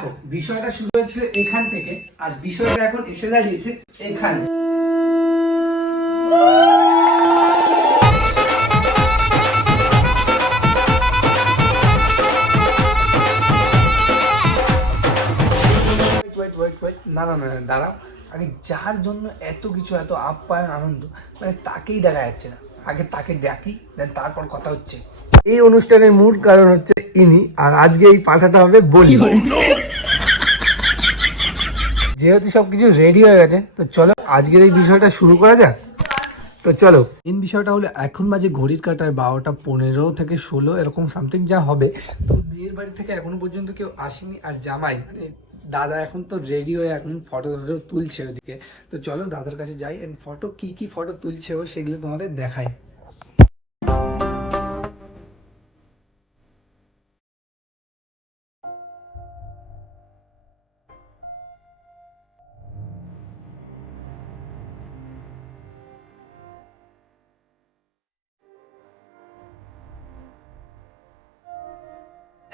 দেখো বিষয়টা শুরু হয়েছিল এখান থেকে আর বিষয়টা এখন এসে দাঁড়িয়েছে এখানে। না না না দাঁড়াও, আগে যার জন্য এত কিছু এত আপ্যায়ন আনন্দ মানে তাকেই দেখা যাচ্ছে না, আগে তাকে ডাকি দেন তারপর কথা হচ্ছে। এই অনুষ্ঠানের মূল কারণ হচ্ছে ইনি, আর আজকে এই পাঠাটা হবে বলি। যেহেতু সবকিছু রেডি হয়ে গেছে তো চলো আজকের এই বিষয়টা শুরু করা যাক। তো চলো, মেন বিষয়টা হলো এখন বাজে ঘড়ির কাঁটায় 12টা 15 থেকে 16 এরকম সামথিং যা হবে। তো মেয়ের বাড়ি থেকে এখনো পর্যন্ত কেউ আসেনি, আর জামাই মানে দাদা এখন তো রেডি হয়ে এখন ফটো তুলছে ওদিকে। তো চলো দাদার কাছে যাই, ফটো কি ফটো তুলছে ও সেগুলো তোমাদের দেখাই।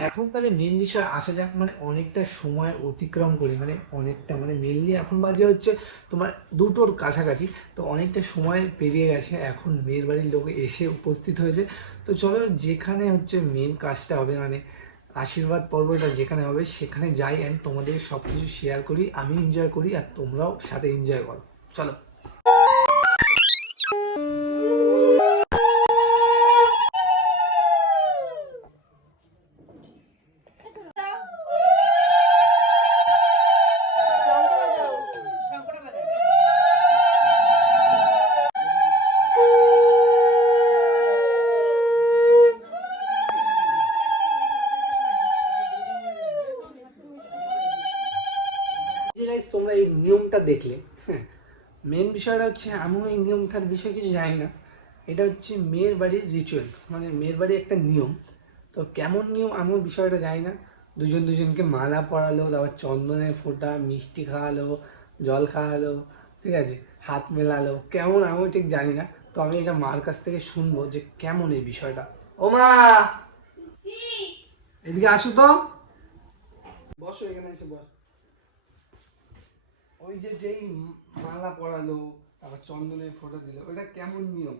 এখন কাজে মেন বিষয় আসা যাক, মানে অনেকটা সময় অতিক্রম করি, মানে অনেকটা মানে মেনলি এখন বাজে হচ্ছে তোমার 2টোর কাছাকাছি। তো অনেকটা সময় পেরিয়ে গেছে, এখন মেয়ের বাড়ির লোক এসে উপস্থিত হয়েছে। তো চলো যেখানে হচ্ছে মেন কাজটা হবে মানে আশীর্বাদ পর্বটা যেখানে হবে সেখানে যাই অ্যান্ড তোমাদের সব কিছু শেয়ার করি, আমি এনজয় করি আর তোমরাও সাথে এনজয় করো। চলো। তোমরা এই নিয়মটা দেখলে, মেন বিষয়টা হচ্ছে আমিও এই নিয়মটার বিষয়ে কিছু জানি না। এটা হচ্ছে মেয়ের বাড়ির রিচুয়ালস, মানে মেয়ের বাড়ির একটা নিয়ম। তো কেমন নিয়ম আমিও বিষয়টা জানি না। দুজনকে মালা পরালো, তারপর চন্দনের ফোঁটা, মিষ্টি খাওয়ালো, জল খাওয়ালো, ঠিক আছে, হাত মেলালো, কেমন আমিও ঠিক জানি না। তো আমি এটা মার কাছ থেকে শুনবো যে কেমন এই বিষয়টা। ও মা, এদিকে আসো তো, বসো এখানে এসে বস। ওই যে যেই মালা পরালো তারপর চন্দনের ফোঁটা দিল, ওটা কেমন নিয়ম?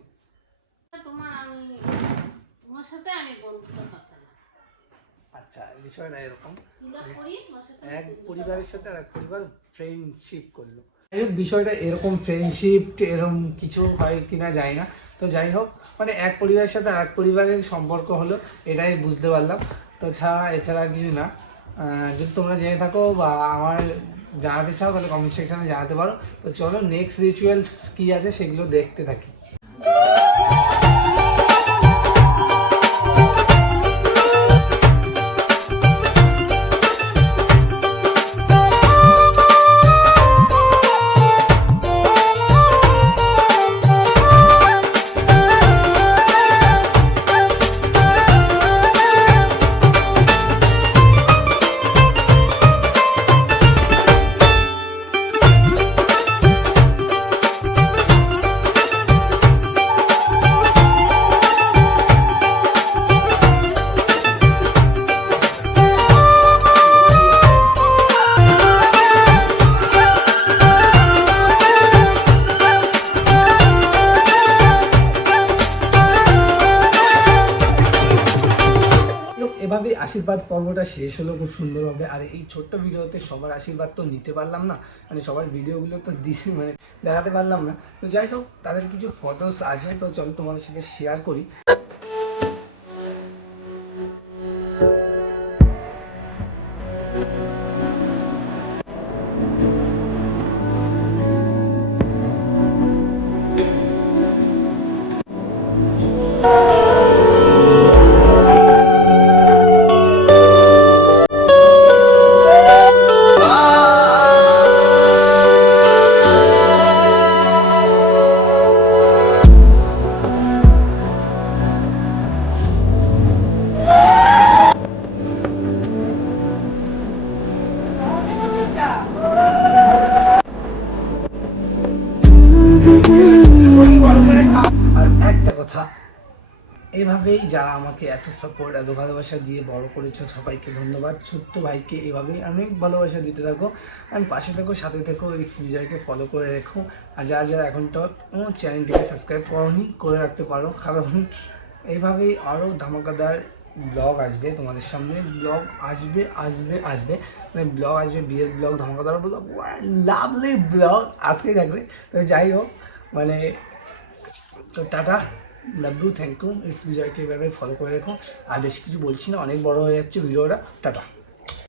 তোমার সাথে আমি বলবো কথা না। আচ্ছা, বিষয়টা এরকম, এক পরিবারের সাথে আর এক পরিবার ফ্রেন্ডশিপ করলো। যাই হোক বিষয়টা এরকম ফ্রেন্ডশিপ এরকম কিছু হয় কিনা জানি না। তো যাই হোক মানে এক পরিবারের সাথে আর এক পরিবারের সম্পর্ক হলো, এটাই বুঝতে পারলাম। তো এছাড়া কিছু না। যদি তোমরা জেনে থাকো বা আমার জানাতে চাও তাহলে কমেন্ট সেকশনে জানাতে পারো। তো চলো নেক্সট রিচুয়ালস কি আছে সেগুলো দেখতে থাকি। এভাবে আশীর্বাদ পর্বটা শেষ হলো খুব সুন্দরভাবে। আর এই ছোট্ট ভিডিওতে সবার আশীর্বাদ তো নিতে পারলাম না, মানে সবার ভিডিওগুলো তো দিছি মানে দেখাতে পারলাম না। তো যাই হোক তাদের কিছু ফটোস আছে, তো চলো তোমাদের সাথে শেয়ার করি। আর একটা কথা, এভাবেই যারা আমাকে এত সাপোর্ট এত ভালোবাসা দিয়ে বড় করেছো সবাইকে ধন্যবাদ। ছোট্ট ভাইকে এভাবেই অনেক ভালোবাসা দিতে থাকো অ্যান্ড পাশে থাকো, সাথে থেকো। ইটস বিজয়কে ফলো করে রেখো। আর যারা যারা এখন তো চ্যানেলটিকে সাবস্ক্রাইব করোনি করে রাখতে পারো, কারণ এইভাবেই আরও ধামাকাদার ব্লগ আসবে তোমাদের সামনে। ব্লগ আসবে আসবে আসবে মানে ব্লগ আসবে, বিয়ের ব্লগ, ধামাকাদার ব্লগ, লাভলি ব্লগ আসতেই থাকবে। তো যাই হোক মানে, তো টাটা, love you, thank you. It's বিজয়কে এভাবে ফলো করে রেখো। আর বেশি কিছু বলছি না, অনেক বড় হয়ে যাচ্ছে ভিডিওটা। টাটা।